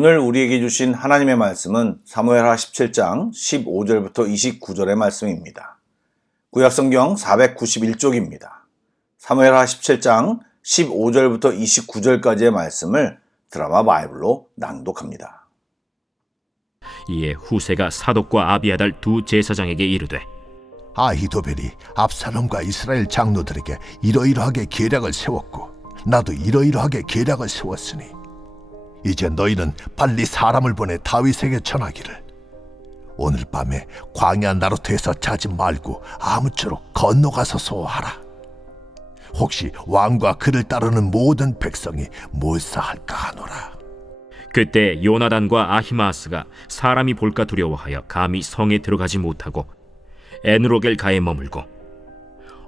오늘 우리에게 주신 하나님의 말씀은 사무엘하 17장 15절부터 29절의 말씀입니다. 구약성경 491쪽입니다. 사무엘하 17장 15절부터 29절까지의 말씀을 드라마 바이블로 낭독합니다. 이에 후세가 사독과 아비아달 두 제사장에게 이르되, 아히도벨이 압살롬과 이스라엘 장로들에게 이러이러하게 계략을 세웠고 나도 이러이러하게 계략을 세웠으니 이제 너희는 빨리 사람을 보내 다윗에게 전하기를 오늘 밤에 광야 나루트에서 자지 말고 아무쪼록 건너가서 소하라. 혹시 왕과 그를 따르는 모든 백성이 몰사할까 하노라. 그때 요나단과 아히마아스가 사람이 볼까 두려워하여 감히 성에 들어가지 못하고 에누로겔 가에 머물고,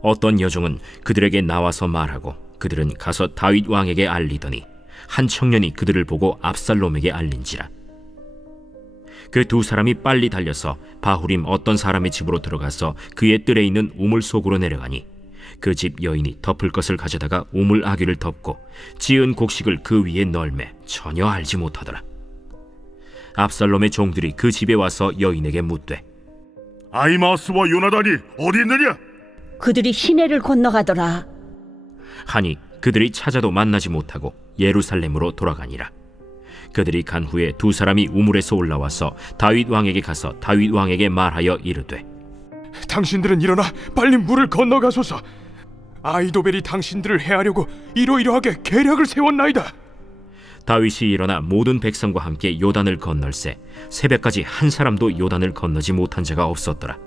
어떤 여종은 그들에게 나와서 말하고 그들은 가서 다윗 왕에게 알리더니 한 청년이 그들을 보고 압살롬에게 알린지라. 그 두 사람이 빨리 달려서 바후림 어떤 사람의 집으로 들어가서 그의 뜰에 있는 우물 속으로 내려가니 그 집 여인이 덮을 것을 가져다가 우물 아귀를 덮고 지은 곡식을 그 위에 널매 전혀 알지 못하더라. 압살롬의 종들이 그 집에 와서 여인에게 묻되, 아히마아스와 요나단이 어디 있느냐? 그들이 시내를 건너가더라. 하니 그들이 찾아도 만나지 못하고 예루살렘으로 돌아가니라. 그들이 간 후에 두 사람이 우물에서 올라와서 다윗 왕에게 가서 다윗 왕에게 말하여 이르되, 당신들은 일어나 빨리 물을 건너가소서. 아히도벨이 당신들을 해하려고 이러이러하게 계략을 세웠나이다. 다윗이 일어나 모든 백성과 함께 요단을 건널세 새벽까지 한 사람도 요단을 건너지 못한 자가 없었더라.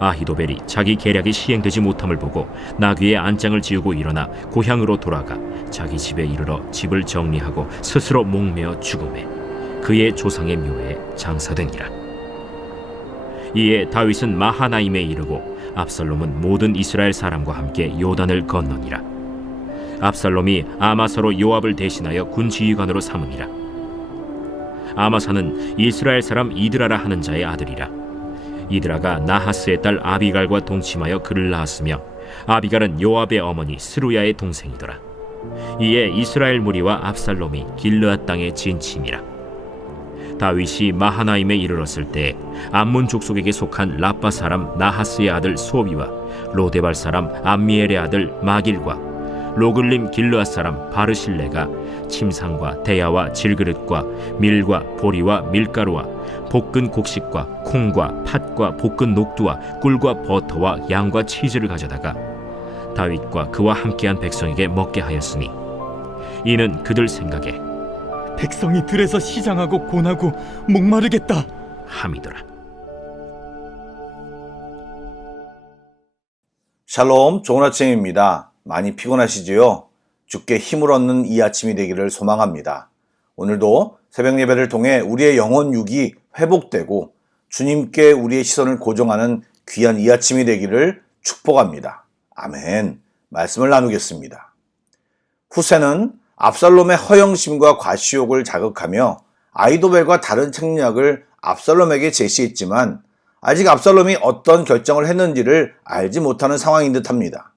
아히도벨이 자기 계략이 시행되지 못함을 보고 나귀의 안장을 지우고 일어나 고향으로 돌아가 자기 집에 이르러 집을 정리하고 스스로 목매어 죽음에 그의 조상의 묘에 장사되니라. 이에 다윗은 마하나임에 이르고 압살롬은 모든 이스라엘 사람과 함께 요단을 건너니라. 압살롬이 아마사로 요압을 대신하여 군지휘관으로 삼으니라. 아마사는 이스라엘 사람 이드라라 하는 자의 아들이라. 이드라가 나하스의 딸 아비갈과 동침하여 그를 낳았으며 아비갈은 요압의 어머니 스루야의 동생이더라. 이에 이스라엘 무리와 압살롬이 길르앗 땅에 진침이라. 다윗이 마하나임에 이르렀을 때 암몬 족속에게 속한 라빠 사람 나하스의 아들 소비와 로데발 사람 암미엘의 아들 마길과 로글림 길르앗 사람 바르실레가 침상과 대야와 질그릇과 밀과 보리와 밀가루와 볶은 곡식과 콩과 팥과 볶은 녹두와 꿀과 버터와 양과 치즈를 가져다가 다윗과 그와 함께한 백성에게 먹게 하였으니 이는 그들 생각에 백성이 들에서 시장하고 곤하고 목마르겠다 함이더라. 샬롬, 좋은 아침입니다. 많이 피곤하시지요? 주께 힘을 얻는 이 아침이 되기를 소망합니다. 오늘도 새벽 예배를 통해 우리의 영혼 육이 회복되고 주님께 우리의 시선을 고정하는 귀한 이 아침이 되기를 축복합니다. 아멘. 말씀을 나누겠습니다. 후세는 압살롬의 허영심과 과시욕을 자극하며 아히도벨과 다른 책략을 압살롬에게 제시했지만 아직 압살롬이 어떤 결정을 했는지를 알지 못하는 상황인 듯합니다.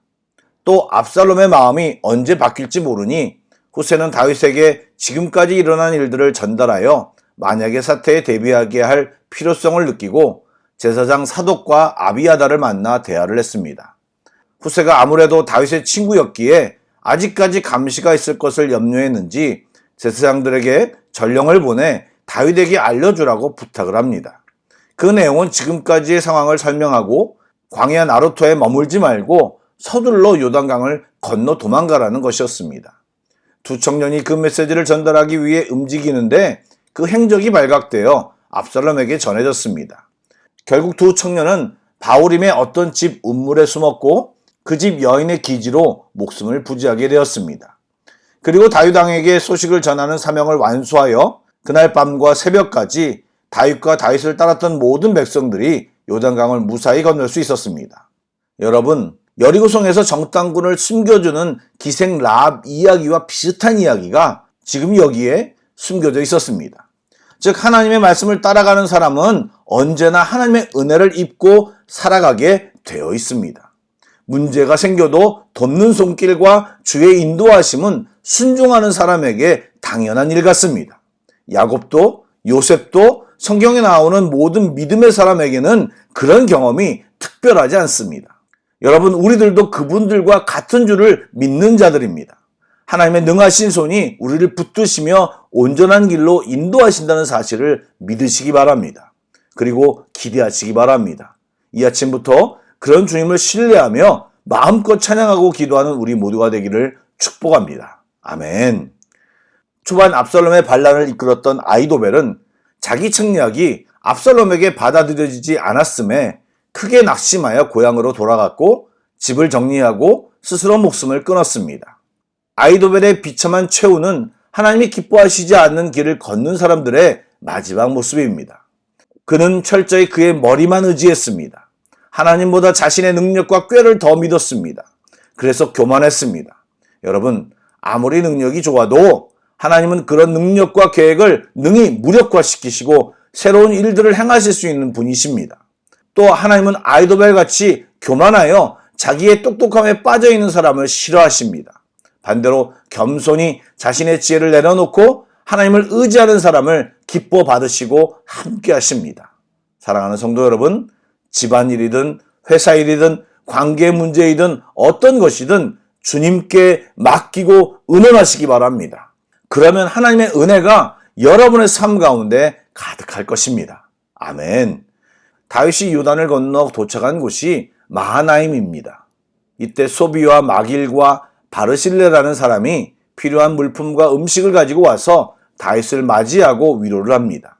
또 압살롬의 마음이 언제 바뀔지 모르니 후세는 다윗에게 지금까지 일어난 일들을 전달하여 만약의 사태에 대비하게 할 필요성을 느끼고 제사장 사독과 아비아달을 만나 대화를 했습니다. 후세가 아무래도 다윗의 친구였기에 아직까지 감시가 있을 것을 염려했는지 제사장들에게 전령을 보내 다윗에게 알려주라고 부탁을 합니다. 그 내용은 지금까지의 상황을 설명하고 광야 나루토에 머물지 말고 서둘러 요단강을 건너 도망가라는 것이었습니다. 두 청년이 그 메시지를 전달하기 위해 움직이는데 그 행적이 발각되어 압살롬에게 전해졌습니다. 결국 두 청년은 바후림의 어떤 집 우물에 숨었고 그 집 여인의 기지로 목숨을 부지하게 되었습니다. 그리고 다윗 왕에게 소식을 전하는 사명을 완수하여 그날 밤과 새벽까지 다윗과 다윗을 따랐던 모든 백성들이 요단강을 무사히 건널 수 있었습니다. 여러분, 여리고성에서 정탐꾼을 숨겨주는 기생 라합 이야기와 비슷한 이야기가 지금 여기에 숨겨져 있었습니다. 즉 하나님의 말씀을 따라가는 사람은 언제나 하나님의 은혜를 입고 살아가게 되어 있습니다. 문제가 생겨도 돕는 손길과 주의 인도하심은 순종하는 사람에게 당연한 일 같습니다. 야곱도 요셉도 성경에 나오는 모든 믿음의 사람에게는 그런 경험이 특별하지 않습니다. 여러분, 우리들도 그분들과 같은 줄을 믿는 자들입니다. 하나님의 능하신 손이 우리를 붙드시며 온전한 길로 인도하신다는 사실을 믿으시기 바랍니다. 그리고 기대하시기 바랍니다. 이 아침부터 그런 주님을 신뢰하며 마음껏 찬양하고 기도하는 우리 모두가 되기를 축복합니다. 아멘. 초반 압살롬의 반란을 이끌었던 아히도벨은 자기 책략이 압살롬에게 받아들여지지 않았음에 크게 낙심하여 고향으로 돌아갔고 집을 정리하고 스스로 목숨을 끊었습니다. 아히도벨의 비참한 최후는 하나님이 기뻐하시지 않는 길을 걷는 사람들의 마지막 모습입니다. 그는 철저히 그의 머리만 의지했습니다. 하나님보다 자신의 능력과 꾀를 더 믿었습니다. 그래서 교만했습니다. 여러분, 아무리 능력이 좋아도 하나님은 그런 능력과 계획을 능히 무력화시키시고 새로운 일들을 행하실 수 있는 분이십니다. 또 하나님은 아히도벨 같이 교만하여 자기의 똑똑함에 빠져있는 사람을 싫어하십니다. 반대로 겸손히 자신의 지혜를 내려놓고 하나님을 의지하는 사람을 기뻐 받으시고 함께 하십니다. 사랑하는 성도 여러분, 집안일이든 회사일이든 관계 문제이든 어떤 것이든 주님께 맡기고 의논하시기 바랍니다. 그러면 하나님의 은혜가 여러분의 삶 가운데 가득할 것입니다. 아멘. 다윗이 요단을 건너 도착한 곳이 마하나임입니다. 이때 소비와 마길과 바르실레라는 사람이 필요한 물품과 음식을 가지고 와서 다윗을 맞이하고 위로를 합니다.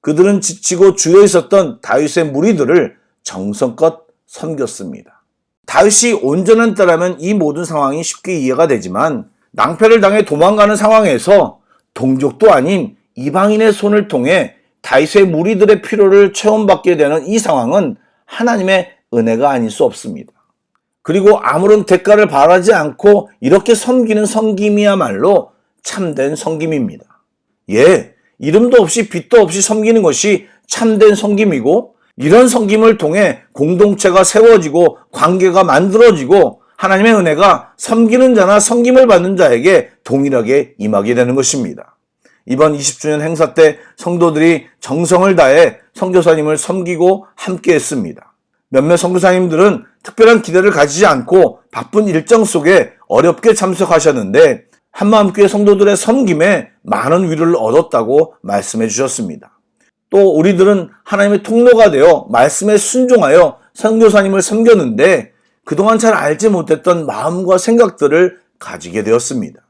그들은 지치고 주여 있었던 다윗의 무리들을 정성껏 섬겼습니다. 다윗이 온전한 때라면 이 모든 상황이 쉽게 이해가 되지만 낭패를 당해 도망가는 상황에서 동족도 아닌 이방인의 손을 통해 다윗의 무리들의 필요를 체험받게 되는 이 상황은 하나님의 은혜가 아닐 수 없습니다. 그리고 아무런 대가를 바라지 않고 이렇게 섬기는 섬김이야말로 참된 섬김입니다. 예, 이름도 없이 빛도 없이 섬기는 것이 참된 섬김이고, 이런 섬김을 통해 공동체가 세워지고 관계가 만들어지고 하나님의 은혜가 섬기는 자나 섬김을 받는 자에게 동일하게 임하게 되는 것입니다. 이번 20주년 행사 때 성도들이 정성을 다해 선교사님을 섬기고 함께 했습니다. 몇몇 선교사님들은 특별한 기대를 가지지 않고 바쁜 일정 속에 어렵게 참석하셨는데 한마음교회 성도들의 섬김에 많은 위로를 얻었다고 말씀해 주셨습니다. 또 우리들은 하나님의 통로가 되어 말씀에 순종하여 선교사님을 섬겼는데 그동안 잘 알지 못했던 마음과 생각들을 가지게 되었습니다.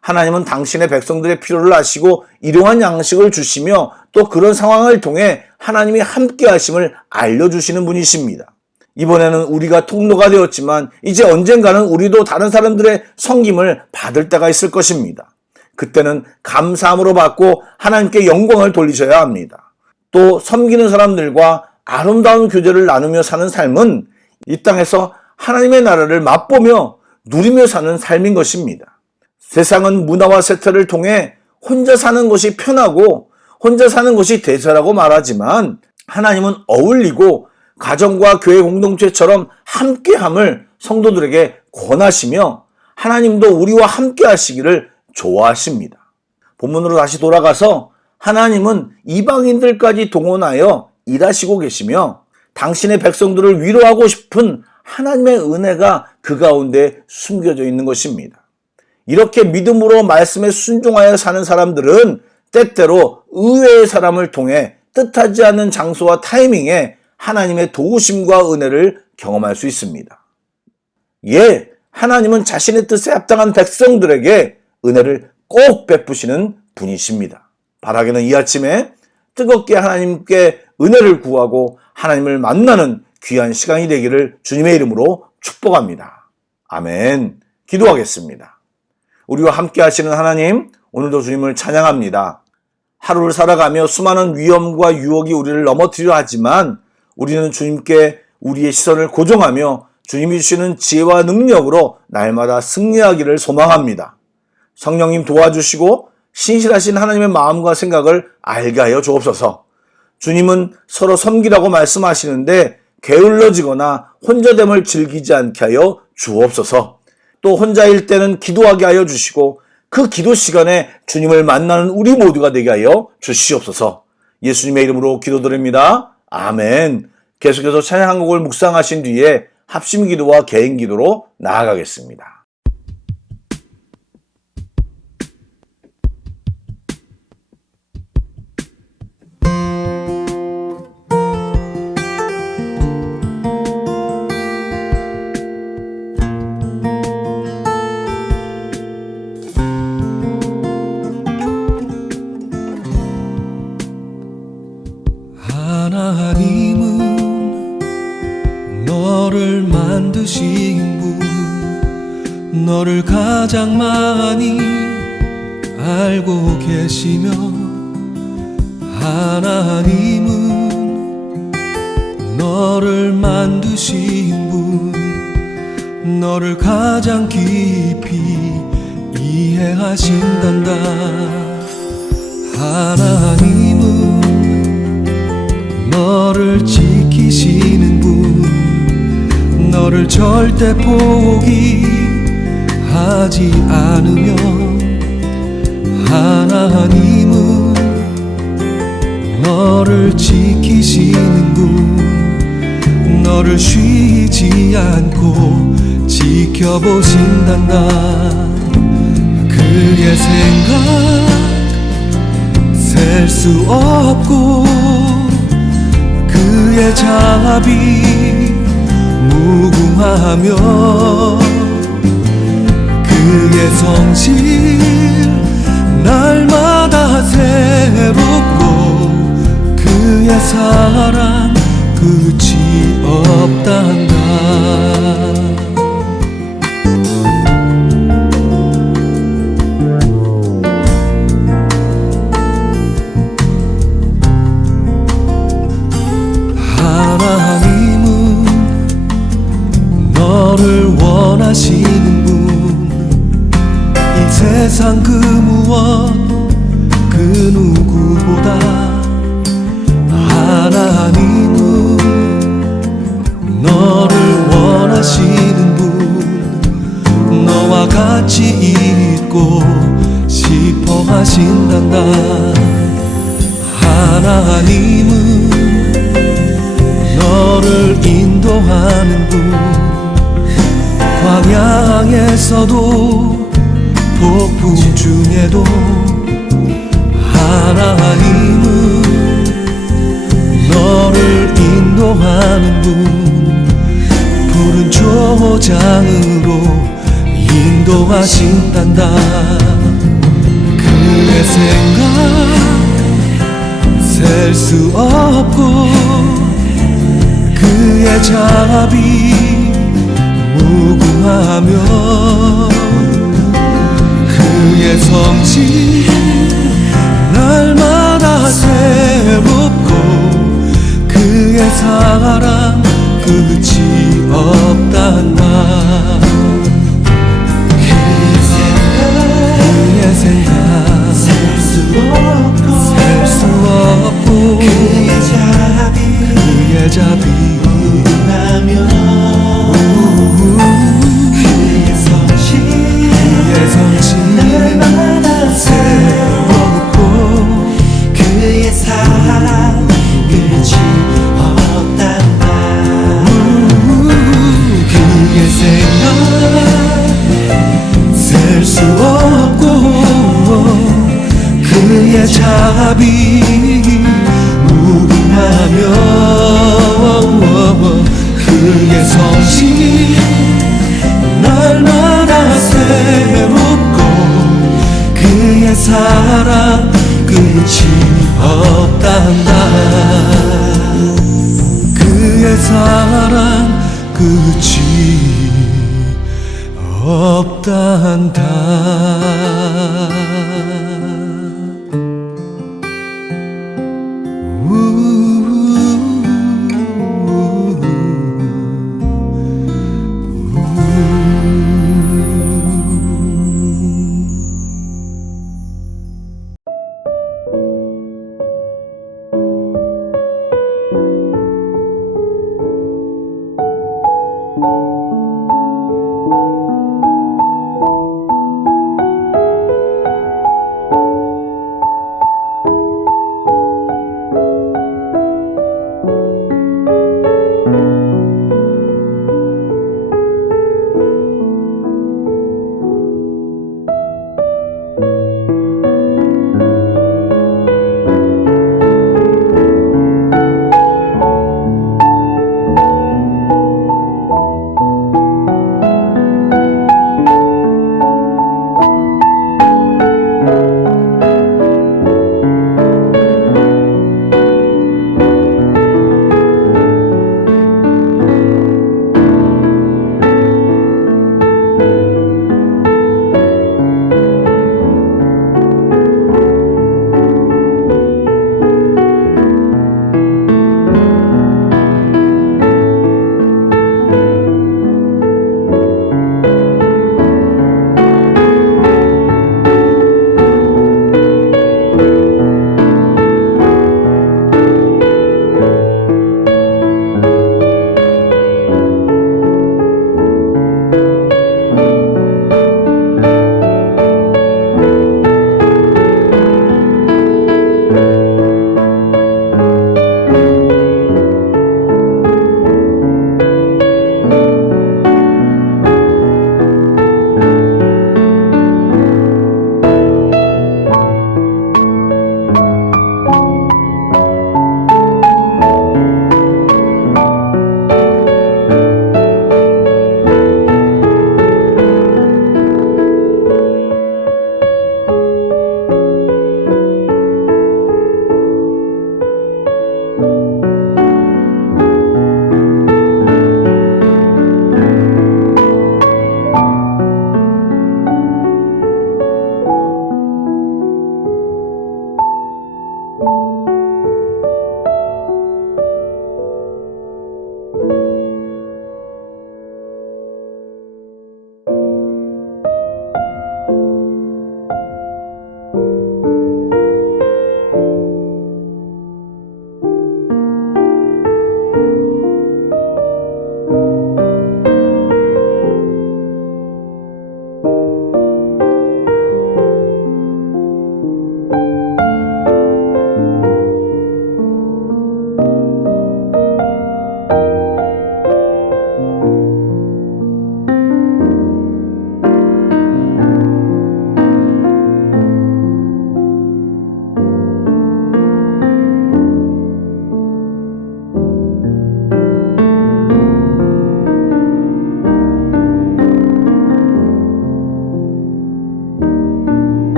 하나님은 당신의 백성들의 필요를 아시고 일용할 양식을 주시며 또 그런 상황을 통해 하나님이 함께 하심을 알려주시는 분이십니다. 이번에는 우리가 통로가 되었지만 이제 언젠가는 우리도 다른 사람들의 섬김을 받을 때가 있을 것입니다. 그때는 감사함으로 받고 하나님께 영광을 돌리셔야 합니다. 또 섬기는 사람들과 아름다운 교제를 나누며 사는 삶은 이 땅에서 하나님의 나라를 맛보며 누리며 사는 삶인 것입니다. 세상은 문화와 세태를 통해 혼자 사는 것이 편하고 혼자 사는 것이 대세라고 말하지만 하나님은 어울리고 가정과 교회 공동체처럼 함께함을 성도들에게 권하시며 하나님도 우리와 함께 하시기를 좋아하십니다. 본문으로 다시 돌아가서 하나님은 이방인들까지 동원하여 일하시고 계시며 당신의 백성들을 위로하고 싶은 하나님의 은혜가 그 가운데 숨겨져 있는 것입니다. 이렇게 믿음으로 말씀에 순종하여 사는 사람들은 때때로 의외의 사람을 통해 뜻하지 않은 장소와 타이밍에 하나님의 도우심과 은혜를 경험할 수 있습니다. 예, 하나님은 자신의 뜻에 합당한 백성들에게 은혜를 꼭 베푸시는 분이십니다. 바라기는 이 아침에 뜨겁게 하나님께 은혜를 구하고 하나님을 만나는 귀한 시간이 되기를 주님의 이름으로 축복합니다. 아멘. 기도하겠습니다. 우리와 함께 하시는 하나님, 오늘도 주님을 찬양합니다. 하루를 살아가며 수많은 위험과 유혹이 우리를 넘어뜨리려 하지만 우리는 주님께 우리의 시선을 고정하며 주님이 주시는 지혜와 능력으로 날마다 승리하기를 소망합니다. 성령님 도와주시고 신실하신 하나님의 마음과 생각을 알게 하여 주옵소서. 주님은 서로 섬기라고 말씀하시는데 게을러지거나 혼자됨을 즐기지 않게 하여 주옵소서. 또 혼자일 때는 기도하게 하여 주시고 그 기도 시간에 주님을 만나는 우리 모두가 되게 하여 주시옵소서. 예수님의 이름으로 기도드립니다. 아멘. 계속해서 찬양 한 곡을 묵상하신 뒤에 합심 기도와 개인 기도로 나아가겠습니다. 하나님은 너를 만드신 분, 너를 가장 많이 알고 계시며, 하나님은 너를 만드신 분, 너를 가장 깊이 이해하신단다. 하나님은 너를 지키시는 분, 너를 절대 포기하지 않으며, 하나님은 너를 지키시는 분, 너를 쉬지 않고 지켜보신단다. 그의 생각 셀 수 없고, 그의 자비 무궁하며, 그의 성실 날마다 새롭고, 그의 사랑 끝이 없단다. 하나님은 너를 원하시는 분, 이 세상 그 무엇 그 누구보다. 하나님은 너를 원하시는 분, 너와 같이 있고 싶어 하신단다. 하나님은 너를 인도하는 분, 광야에서도 폭풍 중에도. 하나님은 너를 인도하는 분, 푸른 초장으로 인도하신단다. 그의 생각 셀 수 없고, 그의 자비 무궁하며, 그의 성실 날마다 새롭고, 그의 사랑 끝이 없단다. 그의 생각 셀 수 없고, 그의 자비 무궁하며, 그의 성실 날마다 새롭고, 그의 사랑 끝이 없단다. 그의 생각 셀 수 없고, 그의 자비 무궁하며, 그의 성실 날마다 새롭고, 그의 사랑 끝이 없단다. 그의 사랑 끝이 없단다.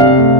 니다